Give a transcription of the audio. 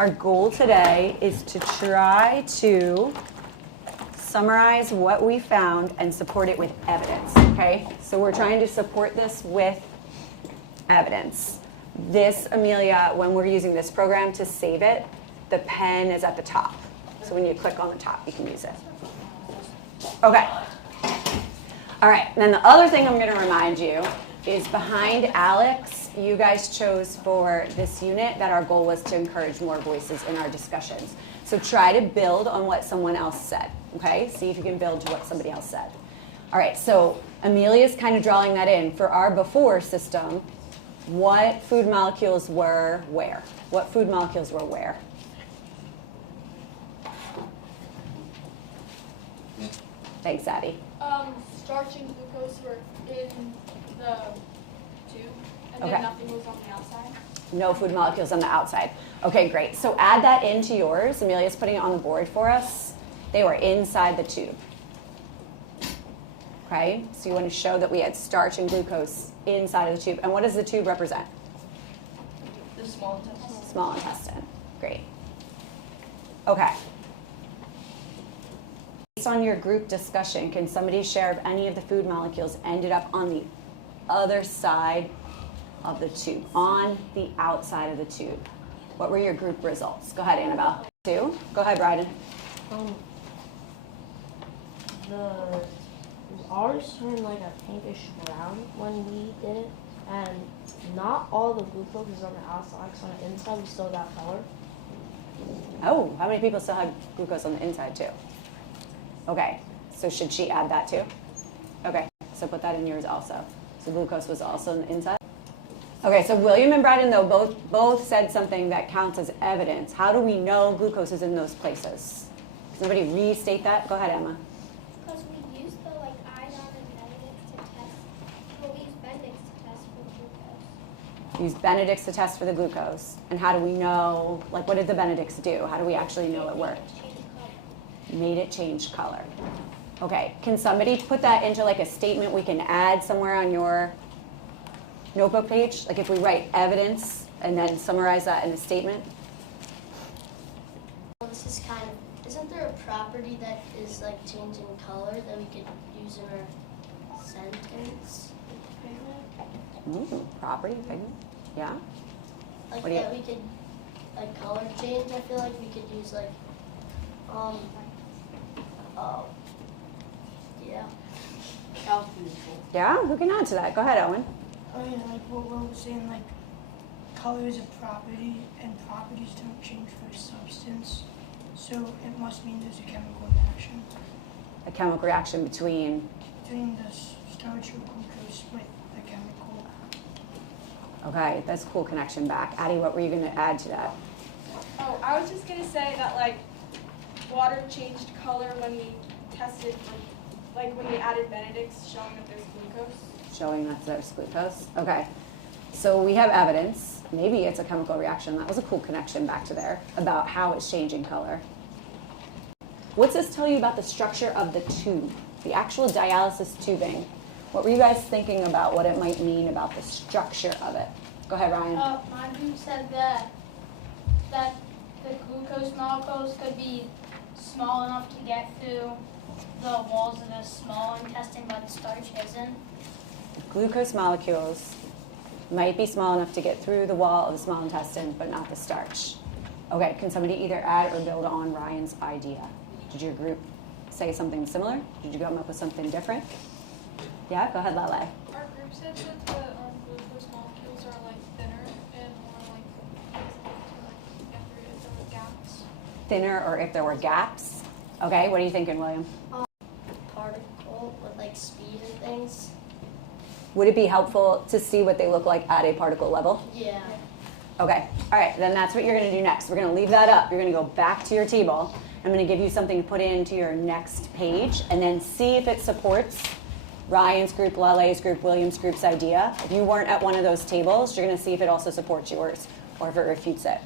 Our goal today is to try to summarize what we found and support it with evidence, okay? So we're trying to support this with evidence. This, Amelia, when we're using this program to save it, the pen is at the top. So when you click on the top, you can use it. Okay. All right, and then the other thing I'm going to remind you is behind Alex, you guys chose for this unit that our goal was to encourage more voices in our discussions. So try to build on what someone else said, okay? See if you can build to what somebody else said. All right, so Amelia's kind of drawing that in. For our before system, what food molecules were where? What food molecules were where? Thanks, Addie. Starch and glucose were in the tube, and Okay. then nothing was on the outside. No food molecules on the outside. Okay, great. So add that into yours. Amelia's putting it on the board for us. They were inside the tube. Okay, so you want to show that we had starch and glucose inside of the tube. And what does the tube represent? The small intestine. Small intestine. Great. Okay. Based on your group discussion, can somebody share if any of the food molecules ended up on the other side of the tube, on the outside of the tube? What were your group results? Go ahead, Annabelle. 2. Go ahead, Bryden. Ours turned like a pinkish brown when we did it, and not all the glucose is on the outside, because on the inside we still got color. Oh, how many people still have glucose on the inside too? Okay, so should she add that too? Okay, so put that in yours also. So glucose was also on the inside? Okay, so William and Bryden, though, both said something that counts as evidence. How do we know glucose is in those places? Can somebody restate that? Go ahead, Emma. Because we use the iodine and Benedict's to test. Well, we use Benedict's to test for the glucose. Use Benedict's to test for the glucose. And how do we know, like what did the Benedict's do? How do we actually know it worked? Made it change color. Okay, can somebody put that into like a statement we can add somewhere on your notebook page? Like if we write evidence and then summarize that in a statement? Well, this is kind of, isn't there a property that is like changing color that we could use in our sentence? Property, pigment, yeah? Like What do you- that we could, like color change, I feel like we could use like, yeah. Yeah, who can add to that? Go ahead, Owen. Oh yeah, like what Will was saying, like color is a property and properties don't change for a substance. So it must mean there's a chemical reaction A chemical reaction between, between the starch or glucose with the chemical. okay, that's a cool connection back. Addie, what were you going to add to that? Oh, I was just gonna say that like water changed color when we tested for, like when we added Benedict's, showing that there's glucose. Showing that there's glucose. Okay, so we have evidence. Maybe it's a chemical reaction. That was a cool connection back to there about how it's changing color. What's this tell you about the structure of the tube, the actual dialysis tubing? What were you guys thinking about what it might mean about the structure of it? Go ahead, Ryan. My group said that the glucose molecules could be small enough to get through the walls of the small intestine, but the starch isn't. Glucose molecules might be small enough to get through the wall of the small intestine, but not the starch. Okay, can somebody either add or build on Ryan's idea? Did your group say something similar? Did you come up with something different? Yeah, go ahead, Lale. Our group said that the glucose molecules are like thinner and more like if there were gaps. Thinner or if there were gaps. Okay, what are you thinking, William? Particle with like speed and things. Would it be helpful to see what they look like at a particle level? Yeah. Okay, all right, then that's what you're going to do next. We're going to leave that up. You're going to go back to your table. I'm going to give you something to put into your next page and then see if it supports Ryan's group, Lale's group, William's group's idea. If you weren't at one of those tables, you're going to see if it also supports yours or if it refutes it.